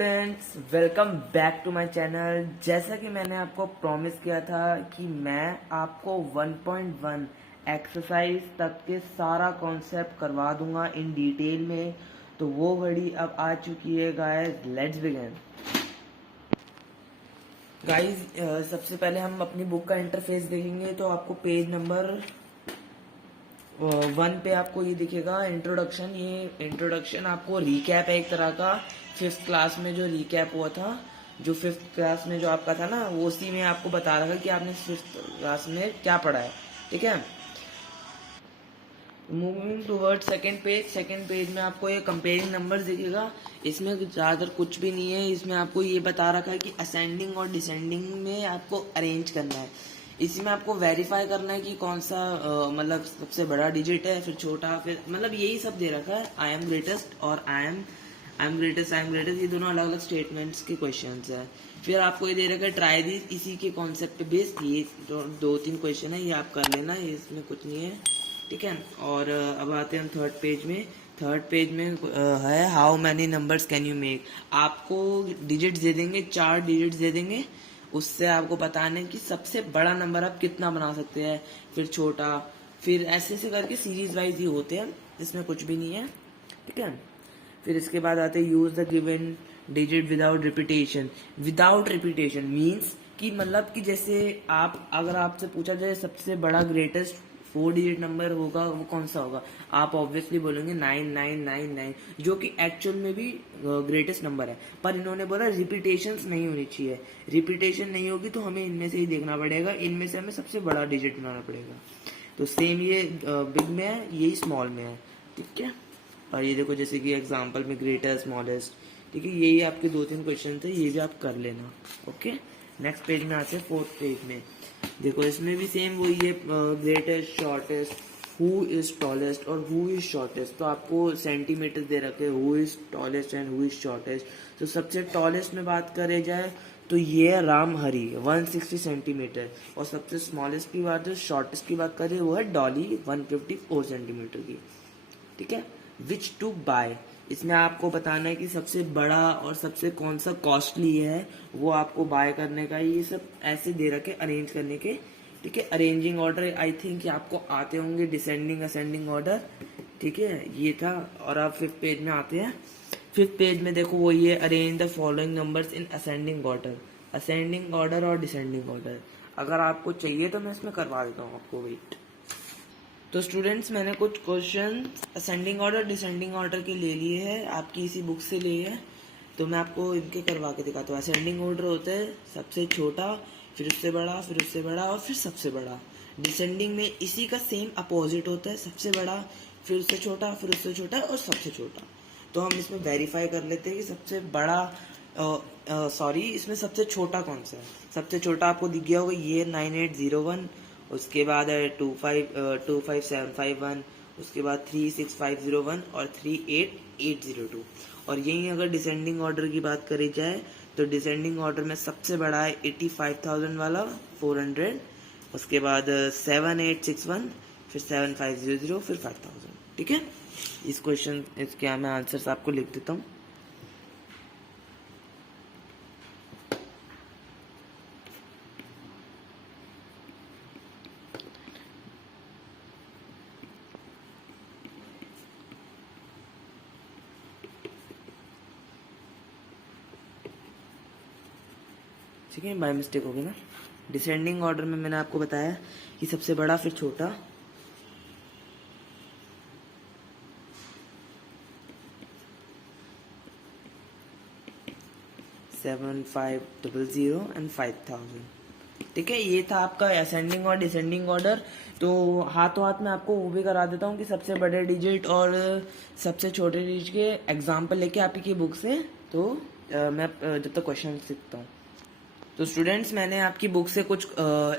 Students, welcome back to my channel. जैसा कि मैंने आपको प्रॉमिस किया था कि मैं आपको 1.1 एक्सरसाइज तक के सारा कॉन्सेप्ट करवा दूंगा इन डिटेल में, तो वो घड़ी अब आ चुकी है गाइस। Let's begin guys. सबसे पहले हम अपनी बुक का इंटरफेस देखेंगे तो आपको पेज नंबर 1 पे आपको ये दिखेगा इंट्रोडक्शन। ये इंट्रोडक्शन आपको रिकैप है एक तरह का। 5th क्लास में जो रिकैप हुआ था, जो 5th क्लास में जो आपका था ना, वो उसी में आपको बता रहा था कि आपने 5th क्लास में क्या पढ़ा है। ठीक है, मूविंग टूवर्ड सेकेंड पेज में आपको ये कंपेयरिंग नंबर्स दिखेगा। इसमें ज़्यादातर कुछ भी नहीं है। इसमें आपको ये बता रखा है कि असेंडिंग और डिसेंडिंग में आपको अरेंज करना है। इसमें आपको वेरीफाई करना है कि कौन सा मतलब सबसे बड़ा डिजिट है, फिर छोटा, फिर मतलब यही सब दे रखा है। आई एम ग्रेटेस्ट और आई एम ग्रेटेस्ट, ये दोनों अलग अलग स्टेटमेंट्स के क्वेश्चंस है। फिर आपको ये दे रखा है ट्राई दिस, इसी के कॉन्सेप्ट बेस्ड ये 2-3 क्वेश्चन है, ये आप कर लेना, इसमें कुछ नहीं है। ठीक है, और अब आते हैं हम थर्ड पेज में है how many numbers can you make. आपको डिजिट्स दे देंगे, 4 डिजिट्स दे देंगे। उससे आपको बताना है कि सबसे बड़ा नंबर आप कितना बना सकते हैं, फिर छोटा, फिर ऐसे ऐसे करके सीरीज वाइज ही होते हैं, इसमें कुछ भी नहीं है। ठीक है, फिर इसके बाद आते हैं use the given digit without repetition means कि मतलब कि जैसे आप अगर आपसे पूछा जाए सबसे बड़ा ग्रेटेस्ट 4 डिजिट नंबर होगा वो कौन सा होगा, आप ऑब्वियसली बोलेंगे 9999, जो कि एक्चुअल में भी ग्रेटेस्ट नंबर है। पर इन्होंने बोला रिपीटेशंस नहीं होनी चाहिए। रिपीटेशन नहीं होगी तो हमें इनमें से ही देखना पड़ेगा, इनमें से हमें सबसे बड़ा डिजिट बनाना पड़ेगा। तो सेम ये बिग में है, यही स्मॉल में है। ठीक है, और ये देखो जैसे कि एग्जाम्पल में ग्रेटर स्मॉलेस्ट। ठीक है, यही आपके 2-3 क्वेश्चन थे, ये भी आप कर लेना। ओके, नेक्स्ट पेज में आते हैं 4th पेज में। देखो इसमें भी सेम वही है, greatest, shortest, who is tallest और हु इज शॉर्टेस्ट। तो आपको सेंटीमीटर दे रखे, who is tallest and who is shortest. तो सबसे टॉलेस्ट में बात करे जाए तो ये है राम हरी 160 सेंटीमीटर, और सबसे स्मॉलेस्ट की बात, जो शॉर्टेस्ट की बात करें वो है डॉली 154 सेंटीमीटर की। ठीक है, विच टू बाय, इसमें आपको बताना है कि सबसे बड़ा और सबसे कौन सा कॉस्टली है, वो आपको बाय करने का। ये सब ऐसे दे रखे अरेंज करने के। ठीक है, अरेंजिंग ऑर्डर आई थिंक आपको आते होंगे, डिसेंडिंग असेंडिंग ऑर्डर। ठीक है, ये था। और आप 5th पेज में आते हैं। 5th पेज में देखो वही है, arrange the following numbers in ascending order और डिसेंडिंग ऑर्डर। अगर आपको चाहिए तो मैं इसमें करवा देता हूँ आपको, वेट। तो स्टूडेंट्स, मैंने कुछ question ascending order descending order के ले लिए हैं, आपकी इसी बुक से लिए हैं, तो मैं आपको इनके करवा के दिखाता हूँ। असेंडिंग ऑर्डर होता है सबसे छोटा, फिर उससे बड़ा, फिर उससे बड़ा और फिर सबसे बड़ा। डिसेंडिंग में इसी का सेम अपोजिट होता है, सबसे बड़ा, फिर उससे छोटा, फिर उससे छोटा और सबसे छोटा। तो हम इसमें वेरीफाई कर लेते हैं कि सबसे बड़ा इसमें सबसे छोटा कौन सा है। सबसे छोटा आपको दिख गया होगा, ये 9801, उसके बाद है 25751, उसके बाद 36501 और 38802। और यही अगर डिसेंडिंग ऑर्डर की बात करी जाए तो डिसेंडिंग ऑर्डर में सबसे बड़ा है 85,000 वाला 400, उसके बाद 7861, फिर 7500, फिर 5000। ठीक है, इस क्वेश्चन इसके मैं आंसर्स आपको लिख देता हूँ। ठीक है, बाय मिस्टेक हो गई ना। डिसेंडिंग ऑर्डर में मैंने आपको बताया कि सबसे बड़ा फिर छोटा। $7500 and 5000। ठीक है, ये था आपका असेंडिंग और डिसेंडिंग ऑर्डर। तो हाथों हाथ में आपको वो भी करा देता हूँ कि सबसे बड़े डिजिट और सबसे छोटे डिजिट के एग्जाम्पल लेके आप ही की बुक से। तो मैं जब तक क्वेश्चन सीखता हूँ, तो स्टूडेंट्स मैंने आपकी बुक से कुछ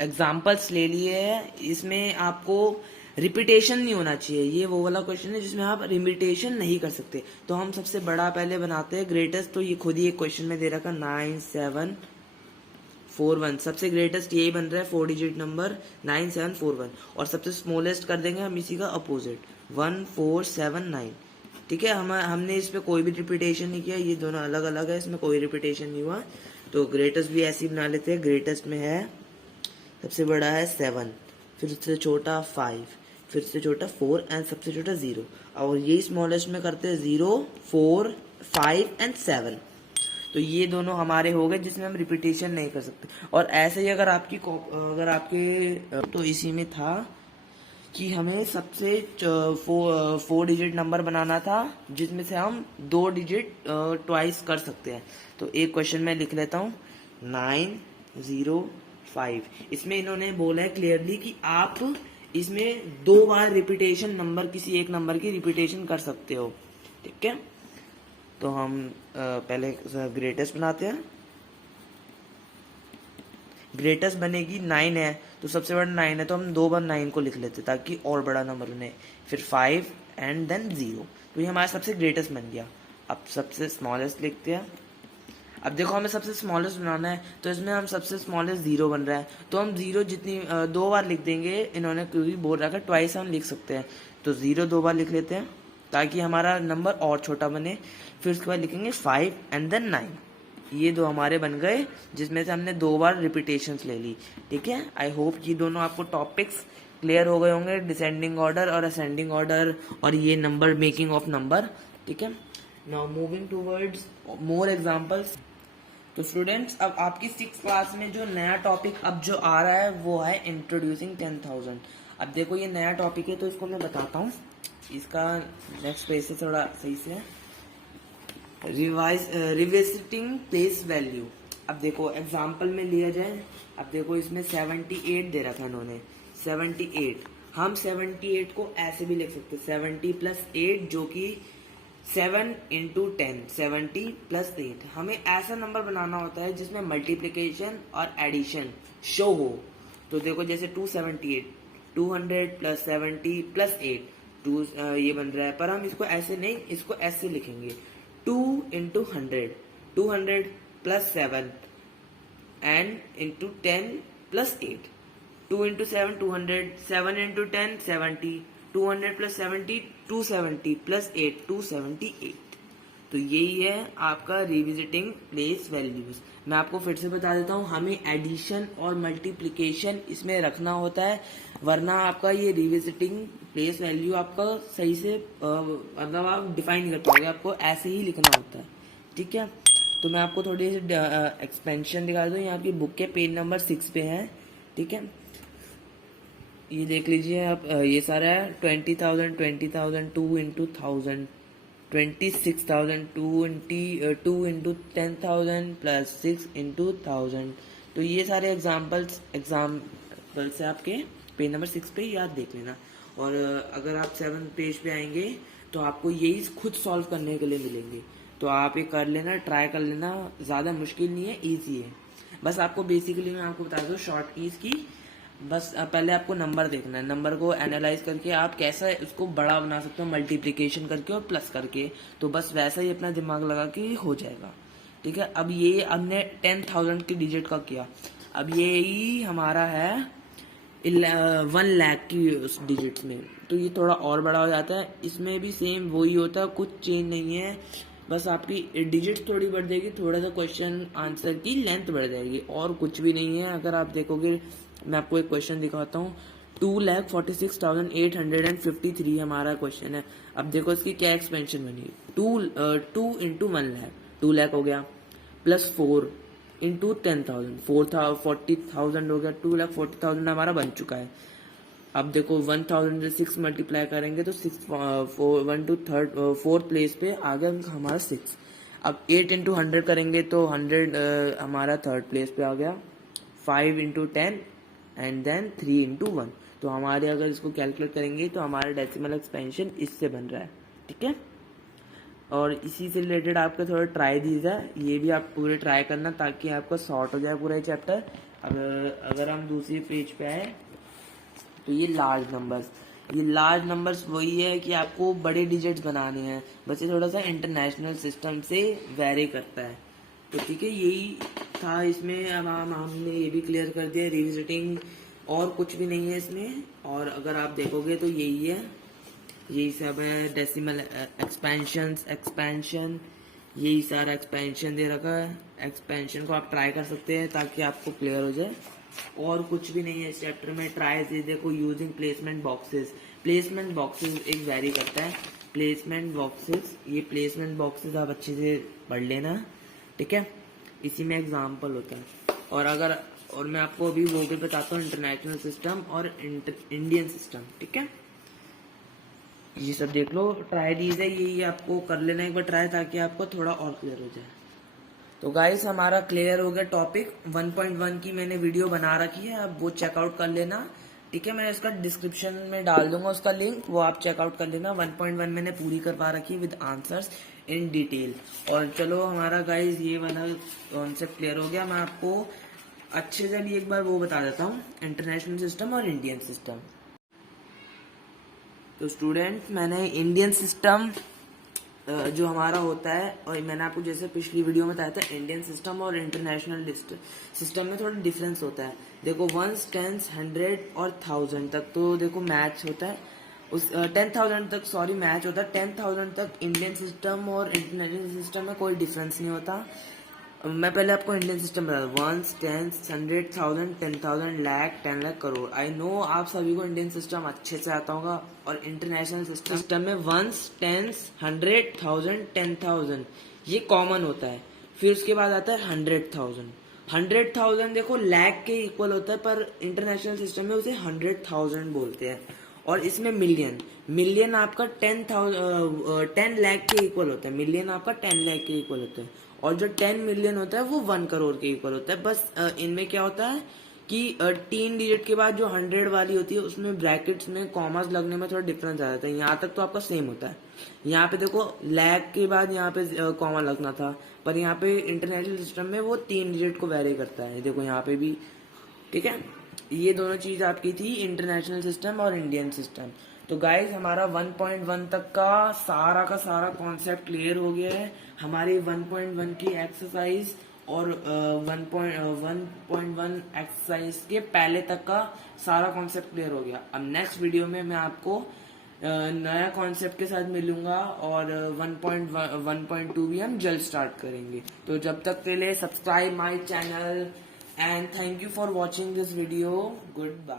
एग्जाम्पल्स ले लिए हैं। इसमें आपको रिपीटेशन नहीं होना चाहिए। ये वो वाला क्वेश्चन है जिसमें आप रिपीटेशन नहीं कर सकते। तो हम सबसे बड़ा पहले बनाते हैं ग्रेटेस्ट। तो ये खुद ही एक क्वेश्चन में दे रखा 9741, सबसे ग्रेटेस्ट यही बन रहा है 4 डिजिट नंबर 9741, और सबसे स्मॉलेस्ट कर देंगे हम इसी का अपोजिट 1479। ठीक है। हमने इस पे कोई भी रिपीटेशन नहीं किया, ये दोनों अलग अलग है, इसमें कोई रिपीटेशन नहीं हुआ। तो ग्रेटेस्ट भी ऐसे ही बना लेते हैं। ग्रेटेस्ट में है सबसे बड़ा है 7, फिर से छोटा 5, फिर से छोटा 4 एंड सबसे छोटा 0। और ये स्मॉलेस्ट में करते हैं 0, 4, 5 एंड 7। तो ये दोनों हमारे हो गए जिसमें हम रिपीटेशन नहीं कर सकते। और ऐसे ही अगर आपके तो इसी में था कि हमें सबसे 4 डिजिट नंबर बनाना था जिसमें से हम 2 डिजिट ट्वाइस कर सकते हैं। तो एक क्वेश्चन मैं लिख लेता हूँ 905। इसमें इन्होंने बोला है क्लियरली कि आप इसमें 2 बार रिपीटेशन नंबर, किसी एक नंबर की रिपीटेशन कर सकते हो। ठीक है, तो हम पहले ग्रेटेस्ट बनाते हैं। ग्रेटेस्ट बनेगी 9 है, तो सबसे बड़ा 9 है, तो हम 2 बार 9 को लिख लेते ताकि और बड़ा नंबर बने। फिर 5 एंड देन 0। तो ये हमारा सबसे ग्रेटेस्ट बन गया। अब सबसे स्मॉलेस्ट लिखते हैं। अब देखो हमें सबसे स्मॉलेस्ट बनाना है, तो इसमें हम सबसे स्मॉलेस्ट 0 बन रहा है, तो हम 0 जितनी 2 बार लिख देंगे। इन्होंने क्योंकि बोल रखा है ट्वाइस हम लिख सकते हैं, तो 0 2 बार लिख लेते हैं ताकि हमारा नंबर और छोटा बने। फिर उसके बाद लिखेंगे 5 एंड देन 9। ये 2 हमारे बन गए जिसमें से हमने 2 बार रिपीटेशंस ले ली। ठीक है, आई होप ये दोनों आपको टॉपिक्स क्लियर हो गए होंगे, डिसेंडिंग ऑर्डर और असेंडिंग ऑर्डर और ये नंबर मेकिंग ऑफ नंबर। ठीक है, now moving towards more examples. तो स्टूडेंट्स, अब आपकी 6th क्लास में जो नया टॉपिक अब जो आ रहा है वो है इंट्रोड्यूसिंग 10,000। अब देखो ये नया टॉपिक है, तो इसको मैं बताता हूँ। इसका नेक्स्ट पेज से थोड़ा सही से है। Revisiting place value. अब देखो एग्जाम्पल में लिया जाए, अब देखो इसमें 78 दे रखा है इन्होंने, 78। हम 78 को ऐसे भी लिख सकते हैं 70 + 8, जो कि 7 × 10, 70 + 8। हमें ऐसा नंबर बनाना होता है जिसमें मल्टीप्लिकेशन और एडिशन शो हो। तो देखो जैसे 278, 200 + 70 + 8, 2 ये बन रहा है। पर हम इसको ऐसे नहीं, इसको ऐसे लिखेंगे 2 × 100, 200 + 7 and into 10 + 8, 2 × 7 200, 7 × 10 70, 200 + 70 270 + 8 278। तो यही है आपका रिविजिटिंग प्लेस वैल्यूज। मैं आपको फिर से बता देता हूँ, हमें एडिशन और मल्टीप्लिकेशन इसमें रखना होता है, वरना आपका ये रिविजिटिंग प्लेस वैल्यू आपका सही से मतलब आप डिफाइन नहीं कर पाओगे, आपको ऐसे ही लिखना होता है। ठीक है, तो मैं आपको थोड़ी सी एक्सपेंशन दिखा दूँ। यहाँ की बुक के पेज नंबर 6 पे है। ठीक है, ये देख लीजिए आप, ये सारा है 20,000, 20,000, 2 × 1,000, 26,000, 2 × 10,000 + 6 × 1,000। तो ये सारे एग्जाम्पल्स से आपके पेज नंबर 6 पे याद देख लेना। और अगर आप 7th पेज पे आएंगे तो आपको यही खुद सॉल्व करने के लिए मिलेंगे, तो आप ये कर लेना, ट्राई कर लेना। ज़्यादा मुश्किल नहीं है, ईजी है। बस आपको बेसिकली मैं आपको बता दूँ शॉर्ट कीज की, बस पहले आपको नंबर देखना है, नंबर को एनालाइज करके आप कैसा उसको बड़ा बना सकते हो, मल्टीप्लिकेशन करके और प्लस करके। तो बस वैसा ही अपना दिमाग लगा के हो जाएगा। ठीक है, अब ये हमने 10,000 की डिजिट का किया, अब ये ही हमारा है 1 लाख की डिजिट्स में, तो ये थोड़ा और बड़ा हो जाता है। इसमें भी सेम वही होता है, कुछ चेंज नहीं है, बस आपकी डिजिट्स थोड़ी बढ़ जाएगी, थोड़ा सा क्वेश्चन आंसर की लेंथ बढ़ जाएगी, और कुछ भी नहीं है। अगर आप देखोगे, मैं आपको एक क्वेश्चन दिखाता हूँ, 2,46,853 हमारा क्वेश्चन है। अब देखो इसकी क्या एक्सपेंशन बनी, 2 × 1 लाख, 2 लाख हो गया, +4 × 10,000, 40,000 हो गया, 2,40,000 हमारा बन चुका है। अब देखो 1,000 से 6 मल्टीप्लाई करेंगे तो 1 to 4th प्लेस पे आ गया हमारा 6। अब 8 × 100 करेंगे तो 100 हमारा 3rd प्लेस पे आ गया, 5 × 10 एंड देन 3 × 1। तो हमारे अगर इसको कैलकुलेट करेंगे तो हमारा डेसिमल एक्सपेंशन इससे बन रहा है। ठीक है, और इसी से रिलेटेड आपका थोड़ा ट्राई दीजिए, ये भी आप पूरे ट्राई करना ताकि आपका शॉर्ट हो जाए पूरा ये चैप्टर। अगर हम दूसरे पेज पे आए तो ये लार्ज नंबर्स वही है कि आपको बड़े डिजिट्स बनाने हैं, बस ये थोड़ा सा इंटरनेशनल सिस्टम से वेरी करता है। तो ठीक है, यही था इसमें। अब हमने ये भी क्लियर कर दिया रिविजिटिंग, और कुछ भी नहीं है इसमें। और अगर आप देखोगे तो यही है, यही सब है। डेसिमल एक्सपेंशन, यही सारा एक्सपेंशन दे रखा है। एक्सपेंशन को आप ट्राई कर सकते हैं ताकि आपको क्लियर हो जाए। और कुछ भी नहीं है इस चैप्टर में। ट्राई ये देखो, using placement boxes. Placement boxes एक वेरी करता है। प्लेसमेंट बॉक्सेस, ये प्लेसमेंट बॉक्सेस आप अच्छे से पढ़ लेना, ठीक है। इसी में एग्जाम्पल होता है। और मैं आपको अभी वो भी बताता हूँ, इंटरनेशनल सिस्टम और इंडियन सिस्टम, ठीक है। ये सब देख लो, ट्राई डीज है, ये आपको कर लेना एक बार ट्राई, ताकि आपको थोड़ा और क्लियर हो जाए। तो गाइस हमारा क्लियर हो गया टॉपिक 1.1 की मैंने वीडियो बना रखी है, आप वो चेकआउट कर लेना, ठीक है। मैं इसका डिस्क्रिप्शन में डाल दूंगा उसका लिंक, वो आप चेकआउट कर लेना। 1.1 मैंने पूरी करवा रखी है विद आंसर्स इन डिटेल। और चलो हमारा गाइस ये वाला कॉन्सेप्ट क्लियर हो गया। मैं आपको अच्छे से अभी एक बार वो बता देता हूँ, इंटरनेशनल सिस्टम और इंडियन सिस्टम। तो स्टूडेंट, मैंने इंडियन सिस्टम जो हमारा होता है, और मैंने आपको जैसे पिछली वीडियो में बताया था, इंडियन सिस्टम और इंटरनेशनल सिस्टम में थोड़ा डिफरेंस होता है। देखो 1, 10, 100 और 1000 तक तो देखो मैच होता है, उस 10,000 तक सॉरी मैच होता है। 10,000 तक इंडियन सिस्टम और इंटरनेशनल सिस्टम में कोई डिफरेंस नहीं होता। मैं पहले आपको इंडियन सिस्टम बता दूं, 1, 10, 100, 1000, 10,000, लाख, 10 लाख, करोड़। आई नो आप सभी को इंडियन सिस्टम अच्छे से आता होगा। और इंटरनेशनल सिस्टम में 1, 10, 100, 1000, 10,000 ये कॉमन होता है। फिर उसके बाद आता है 100,000। 100,000 देखो लाख के इक्वल होता है, पर इंटरनेशनल सिस्टम में उसे 100,000 बोलते हैं। और इसमें मिलियन आपका 10 लाख के इक्वल होता है। मिलियन आपका 10 लाख के इक्वल होता है। और जो 10 मिलियन होता है वो 1 करोड़ के इक्वल होता है। बस इनमें क्या होता है कि 3 डिजिट के बाद जो 100 वाली होती है उसमें ब्रैकेट्स में कॉमास लगने में थोड़ा डिफरेंस आ जाता है। यहाँ तक तो आपका सेम होता है। यहाँ पे देखो लाख के बाद यहाँ पे कॉमा लगना था, पर यहाँ पे इंटरनेशनल सिस्टम में वो 3 डिजिट को वेरी करता है। देखो यहाँ पे भी, ठीक है। ये दोनों चीज आपकी थी, इंटरनेशनल सिस्टम और इंडियन सिस्टम। तो गाइज हमारा 1.1 तक का सारा कॉन्सेप्ट क्लियर हो गया है। हमारी 1.1 की एक्सरसाइज और 1.1 एक्सरसाइज के पहले तक का सारा कॉन्सेप्ट क्लियर हो गया। अब नेक्स्ट वीडियो में मैं आपको नया कॉन्सेप्ट के साथ मिलूंगा, और 1.2 भी हम जल्द स्टार्ट करेंगे। तो जब तक के लिए subscribe my channel, and thank you for watching this video. Goodbye.